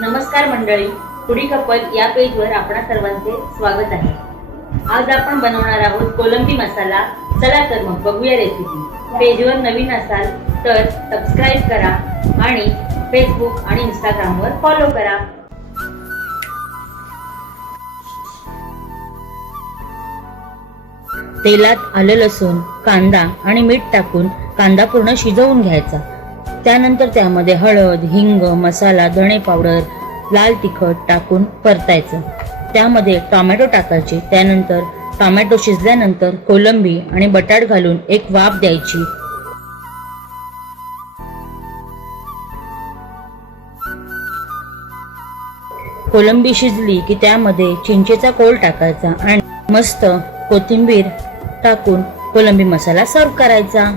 नमस्कार मंडळी, foodie couple या पेजवर आपणा सर्वांचे स्वागत आहे। आज आपण बनवणार आहोत कोलंबी मसाला। चला तर मग बघूया रेसिपी। पेजवर नवीन असाल तर सबस्क्राइब करा आणि फेसबुक आणि इंस्टाग्रामवर फॉलो करा। तेलात आलं लसूण, कांदा आणि मीठ टाकून कांदा पूर्ण शिजवून घ्यायचा। त्यानंतर त्यामध्ये हळद, हिंग, मसाला, धणे पावडर, लाल तिखट टाकून परतायचं। त्यामध्ये टोमॅटो टाकायचे। त्यानंतर टोमॅटो शिजल्यानंतर कोलंबी आणि बटाट घालून एक वाफ द्यायची। कोलंबी शिजली की त्यामध्ये चिंचेचा कोळ टाकायचा आणि मस्त कोथिंबीर टाकून कोलंबी मसाला सर्व करायचा।